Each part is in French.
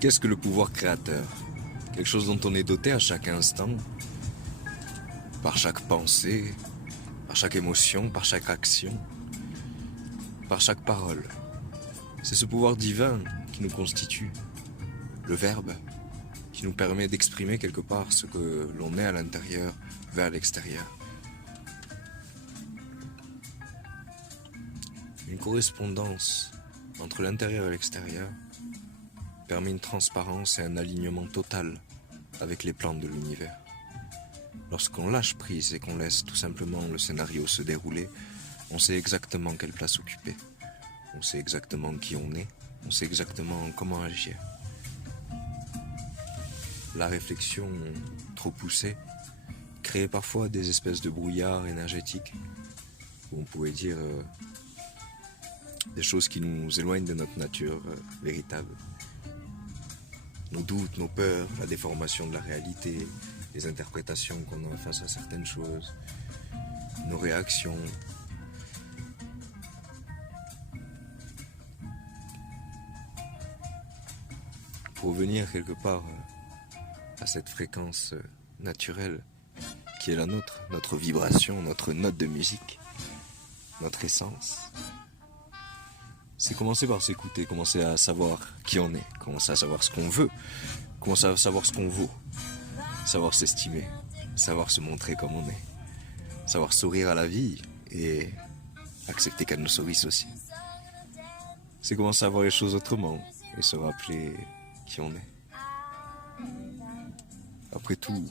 Qu'est-ce que le pouvoir créateur? Quelque chose dont on est doté à chaque instant, par chaque pensée, par chaque émotion, par chaque action, par chaque parole. C'est ce pouvoir divin qui nous constitue, le verbe, qui nous permet d'exprimer quelque part ce que l'on est à l'intérieur vers l'extérieur. Une correspondance entre l'intérieur et l'extérieur permet une transparence et un alignement total avec les plans de l'univers. Lorsqu'on lâche prise et qu'on laisse tout simplement le scénario se dérouler, on sait exactement quelle place occuper. On sait exactement qui on est, on sait exactement comment agir. La réflexion trop poussée crée parfois des espèces de brouillards énergétiques où on pourrait dire des choses qui nous éloignent de notre nature véritable. Nos doutes, nos peurs, la déformation de la réalité, les interprétations qu'on a face à certaines choses, nos réactions. Pour revenir quelque part à cette fréquence naturelle qui est la nôtre, notre vibration, notre note de musique, notre essence. C'est commencer par s'écouter, commencer à savoir qui on est, commencer à savoir ce qu'on veut, commencer à savoir ce qu'on vaut, savoir s'estimer, savoir se montrer comme on est, savoir sourire à la vie et accepter qu'elle nous sourisse aussi. C'est commencer à voir les choses autrement et se rappeler qui on est. Après tout,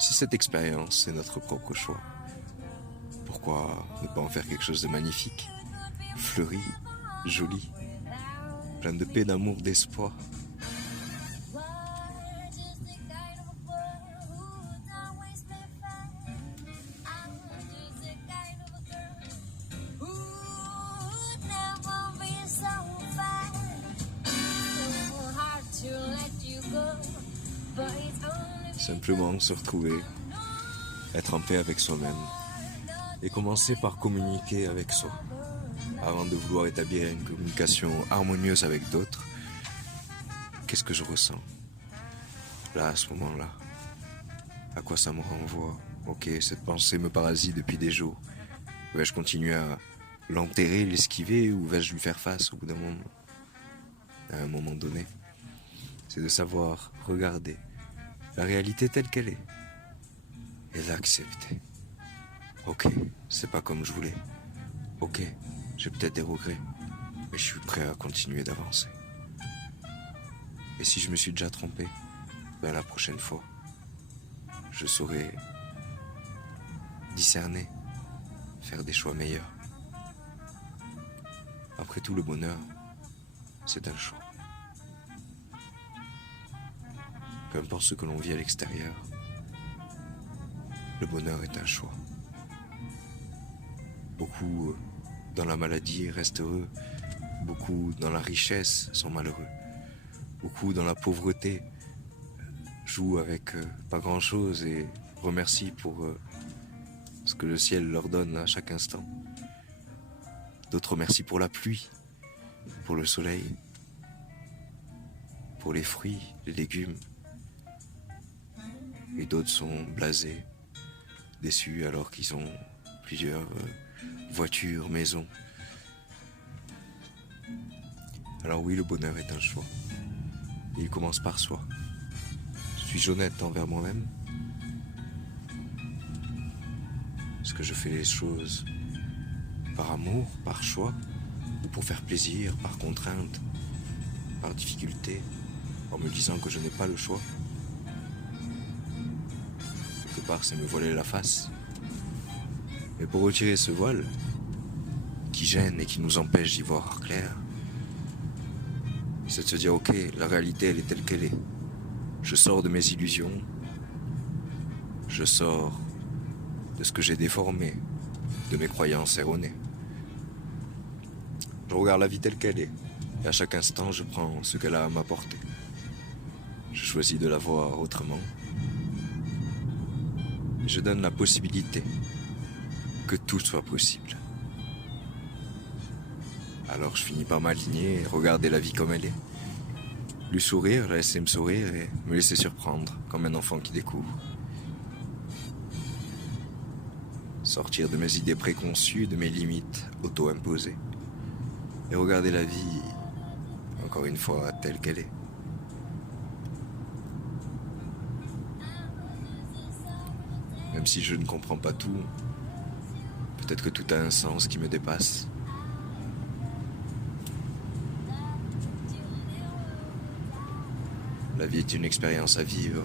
si cette expérience est notre propre choix, pourquoi ne pas en faire quelque chose de magnifique, fleuri, joli, plein de paix, d'amour, d'espoir. Simplement se retrouver, être en paix avec soi-même et commencer par communiquer avec soi. Avant de vouloir établir une communication harmonieuse avec d'autres, qu'est-ce que je ressens là, à ce moment-là? À quoi ça me renvoie? Ok, cette pensée me parasite depuis des jours. Vais-je continuer à l'enterrer, l'esquiver, ou vais-je lui faire face au bout d'un moment? À un moment donné, c'est de savoir regarder la réalité telle qu'elle est et l'accepter. Ok, c'est pas comme je voulais. Ok, j'ai peut-être des regrets, mais je suis prêt à continuer d'avancer. Et si je me suis déjà trompé, ben la prochaine fois, je saurai discerner, faire des choix meilleurs. Après tout, le bonheur, c'est un choix. Peu importe ce que l'on vit à l'extérieur, le bonheur est un choix. Beaucoup dans la maladie restent heureux, beaucoup dans la richesse sont malheureux, beaucoup dans la pauvreté jouent avec pas grand-chose et remercient pour ce que le ciel leur donne à chaque instant. D'autres remercient pour la pluie, pour le soleil, pour les fruits, les légumes. Et d'autres sont blasés, déçus alors qu'ils ont plusieurs voitures, maisons. Alors oui, le bonheur est un choix. Et il commence par soi. Suis-je honnête envers moi-même? Est-ce que je fais les choses par amour, par choix, ou pour faire plaisir, par contrainte, par difficulté, en me disant que je n'ai pas le choix? Quelque part, c'est me voiler la face. Mais pour retirer ce voile, qui gêne et qui nous empêche d'y voir clair, c'est de se dire, ok, la réalité, elle est telle qu'elle est. Je sors de mes illusions, je sors de ce que j'ai déformé, de mes croyances erronées. Je regarde la vie telle qu'elle est, et à chaque instant, je prends ce qu'elle a à m'apporter. Je choisis de la voir autrement. Et je donne la possibilité que tout soit possible. Alors je finis par m'aligner et regarder la vie comme elle est. Lui sourire, la laisser me sourire et me laisser surprendre comme un enfant qui découvre. Sortir de mes idées préconçues, de mes limites auto-imposées. Et regarder la vie, encore une fois, telle qu'elle est. Même si je ne comprends pas tout, peut-être que tout a un sens qui me dépasse. La vie est une expérience à vivre